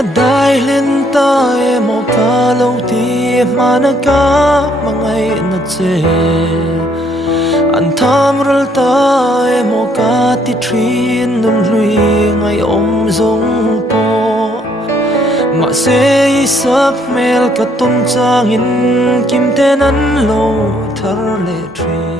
a dai len ta e mo ka lo ti manaka mangai na che an tham ral ta e mo ka ti thin nun lui ngai om zong po ma se sap mel ka tom chang in kim te nan lo thar le thin